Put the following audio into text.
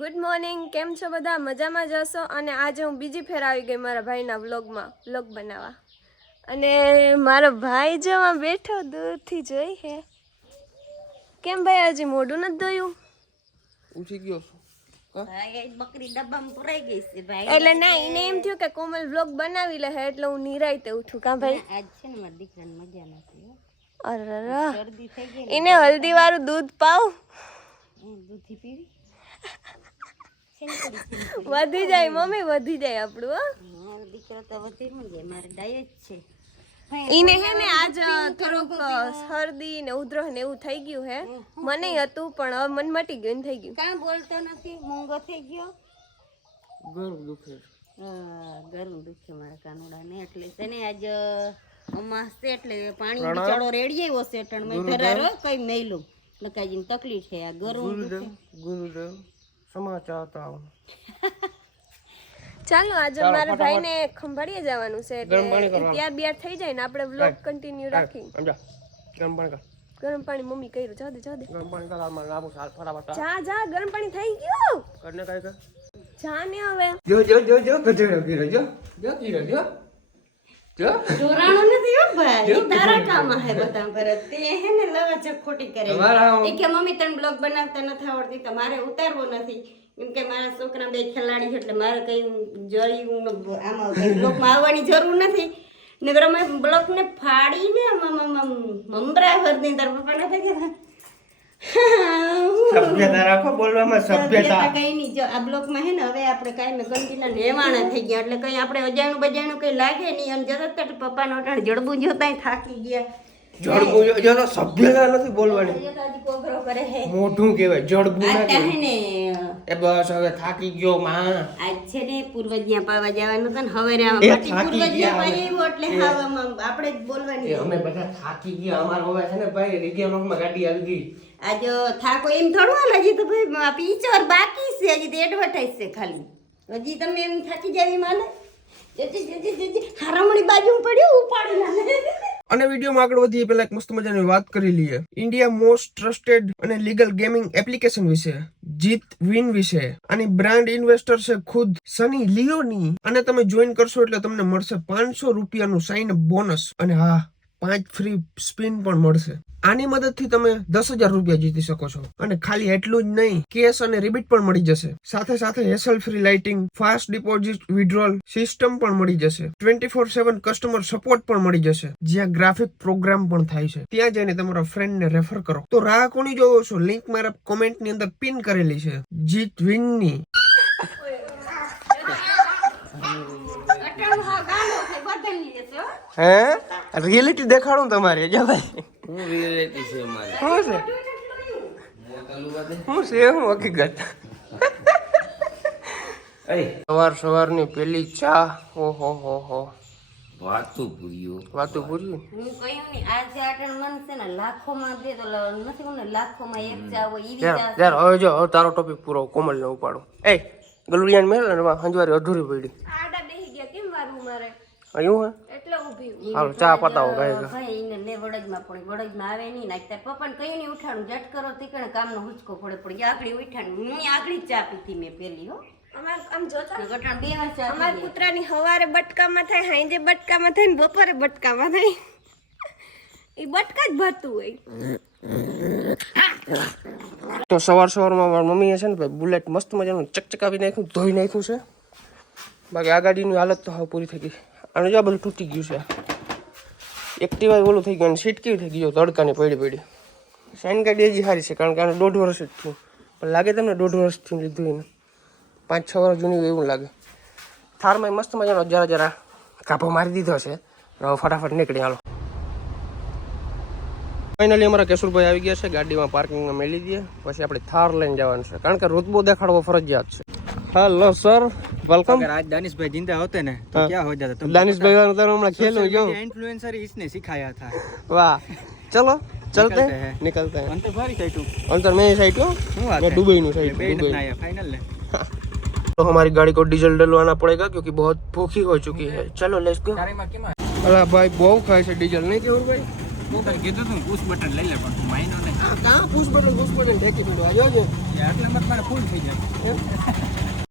Good morning કેમ છો બધા? મજામાં જશો અને આજે હું બીજી ફેર આવી ગઈ મારા ભાઈના વ્લોગમાં વ્લોગ બનાવવા. અને મારો ભાઈ જો આમાં બેઠો દૂરથી જોઈ હે. કેમ ભાઈ હજી મોઢું નથી ધોયું? ઉઠી ગયો ભાઈ બકરી ડબ્બામાં પુરાઈ ગઈ છે ભાઈ. એટલે ના એને એમ થયું કે કોમલ વ્લોગ બનાવી લે એટલે હું નિરાયતે ઉઠું. કા ભાઈ? આજ છે ને મારા દીકરાને મજા નથી અરે શરદી થઈ ગઈ એને હલ્દી વાળું દૂધ પાવ. દૂધી. વધી જાય મમ્મી વધી જાય આપણું હો. દીકરો તો વધી ન જાય મારે ડાય જ છે. ઈને હે ને આજ થોડુંક શરદી ને ઉધરસ ને એવું થઈ ગયું હે. મને હતું પણ હવે મન મટી ગયું થઈ ગયું. કાં બોલતો નથી? મૂંગો થઈ ગયો? ઘર દુખે. હા, દુખે મારા કાનુડાને એટલે છે આજ અમાસ છે એટલે પાણી બિચારો રેડી આવ્યો છે ટણ મેં ધરારો કઈ મેલું લકાજીને તકલીફ છે આ ગરમ દુખે. ગુરુદેવ. સમાચાર હતા ચાલો આજે મારા ભાઈને ખંભાળીએ જવાનું છે એટલે ત્યાં બિયાર થઈ જાય ને આપણે વ્લોગ કન્ટિન્યુ રાખી ગરમ પાણી કર. ગરમ પાણી મમ્મી કર્યું જા દે જા દે. ગરમ પાણી કર મારા લાબો સાલ ફટાફટ. જા જા ગરમ પાણી થઈ ગયું. કરને કઈ કર. જા ને હવે. જો જો જો જો ગધેડો ગીરો જો જો ગીરો જો. જો. ઢોરાણો નથી હો ભાઈ. ઈ તારા કામ હે બધા પર. તે હે ને લવાચક ખોટી કરે એ કે મમ્મી તને બ્લોગ બનાવતા નથી આવડતી તો મારે ઉતારવો નથી. કેમ કે મારા છોકરા બે ખેલાડી છે એટલે મારે કઈ જોયું આમાં બ્લોગમાં આવવાની જરૂર નથી. ને બ્લોક ને ફાડીને મમરા ભરતી તાર પપ્પાને થઈ ગયા સભ્યતા રાખો બોલવામાં સભ્યતા કઈ નહીં. જો આ બ્લોકમાં હે ને હવે આપણે કાંઈ મેં નેવાણા થઈ ગયા. એટલે કઈ આપણે અજાણું બજાણું કઈ લાગે નહીં. અને જતા તટ પપ્પાનો અટાણ જડબું જોતા થાકી ગયા. જડબું જો- જો તો સભ્યતા નથી બોલવાની. જતા હજી કોગરો કરે હે. મોઢું કહેવાય જડબું ના આ કહેવાય. હે ને એ બસ હવે થાકી ગયો માં. આજ છે ને પૂર્વજ્ઞા પાવા જવાનું હતું ને હવે રે આમ એ પાટી થાકી પૂર્વજ્ઞા પાઈ એટલે હાવ. આમ આમ આપણે જ બોલવાની. અમે બધા થાકી ગયા. અમાર હવે છે ને ભાઈ રિગિયનમાં ગાડી આવી ગઈ. આજ થાકો એમ થોડું હાલ, હજી તો ભાઈ પિક્ચર બાકી છે, હજી તો એડવર્ટાઇઝ છે ખાલી. હજી તમે એમ થાકી જાવી માને અને વિડીયોમાં આગળ વધીએ, પહેલા એક મસ્ત મજાની વાત કરી લઈએ. ઇન્ડિયા મોસ્ટ ટ્રસ્ટેડ અને લીગલ ગેમિંગ એપ્લિકેશન વિશે, જીત વિન વિશે. આની બ્રાન્ડ ઇન્વેસ્ટર છે ખુદ સની લિયોની અને તમે જોઈન કરશો એટલે તમને મળશે પાંચસો રૂપિયાનું સાઇન બોનસ અને હા પાંચ ફ્રી સ્પિન પણ મળશે. આની મદદથી તમે દસ હજાર રૂપિયા જીતી શકો છો. અને ખાલી એટલું જ નહીં કેશ અને રિબીટ પણ મળી જશે. સાથે સાથે hassle free lightning fast deposit withdrawal system પણ મળી જશે. Twenty four seven customer support પણ મળી જશે. જ્યાં ગ્રાફિક પ્રોગ્રામ પણ થાય છે. ત્યાં જઈને તમારા ફ્રેન્ડને રેફર કરો. તો રાહ કોની જોવો છો? લિંક મારા કોમેન્ટની અંદર પિન કરેલી છે. જીત વિનની અટાણું હા ગાંડો થાય બદલની જશે હો? રિયલિટી દેખાડો તમારે જો ભાઈ. હું રિયલિટી છે મારે શું છે? હું છે? હું હકીકત? સવાર સવારની પેલી ચા ઓહો હો હો વાતું પૂર્યું વાતું પૂર્યું હું કહ્યું ને આજે આટણ મન છે ને લાખોમાં દે તો નથી કહું ને લાખોમાં એક ચા હોય ઈવી ચા યાર હવે જો તારો ટોપિક પૂરો કોમલ ને ઉપાડો. એ ગલુડિયાને મેળ ને હંજવારી અધૂરી પડી. આડા બેહી ગયા કેમ વારું મારે અહીં હે એટલે ઊભી ઈ હાલો, તો ચા પતાવો. ભાઈ. એને લે વડદમાં પણ વડદમાં આવે નહીં નાખતા પપ્પાને કઈ નહીં ઉઠાડું. જટ કરો તીકણે કામનો હુચકો પડે પડી આગળ ઉઠાડું. હું આગળી ચા પીતી મેં પેલી હો. અમાર કૂતરાની હવારે બટકામાં થાય હાંજે બટકામાં થાય ને બપોરે બટકામાં થાય. એ બટકા જ ભરતું હોય. તો સવાર સવારમાં મારી મમ્મીએ છે ને ભાઈ બુલેટ મસ્ત મજાનું ચકચકાવી નાખ્યું ધોઈ નાખ્યું છે. બાકી આ ગાડીની હાલત તો હવે પૂરી થઈ ગઈ. અને જો આ બધું તૂટી ગયું છે. એક્ટિવા ઓલું થઈ ગયું સીટ કેવી થઈ ગયું તડકાની પડી પડી. સાઈન ગાડી હજી સારી છે, કારણ કે આને દોઢ વર્ષ જ થયું. પણ લાગે તમને દોઢ વર્ષથી લીધું એને? પાંચ છ વર્ષ જૂની એવું લાગે. થારમાં મસ્ત મજાનો જરા જરા કાપો મારી દીધો છે. હવે ફટાફટ નીકળી હાલો. ફાઇનલી અમારા કેશુરભાઈ આવી ગયા છે, ગાડીમાં પાર્કિંગમાં મેળી દઈએ પછી આપણે થાર લઈને જવાનું છે. કારણ કે રુતબો દેખાડવો ફરજિયાત છે. હેલો સર વેલકમ अगर आज दानिश भाई जिंदा होते ना तो हाँ। क्या हो जाता तुम दानिश भाई वाला तो हमारा खेल हो गया इन्फ्लुएंसर इसने सिखाया था वाह चलो चलते निकलते हैं हैं। निकलते हैं अंत भारी साइड हूँ अंतर मैं साइड हूँ શું વાત मैं है? दुबई हूँ साइड बेड दुबई ना फाइनल ने तो हमारी गाड़ी को डीजल डलवाना पड़ेगा क्योंकि बहुत भूखी हो चुकी है चलो लेट्स गो તારીમાં કેમાં અલા ભાઈ બહુ ખાય છે ડીઝલ નહીં કેવું ભાઈ હું તને કીધું તું પુશ બટન લઈ લે પણ તું માયનો નહીં આ કાં પુશ બટન પુશ બટન ઢેકી પડ્યો આ જોજે આટલા મત મારે ફૂલ થઈ જાય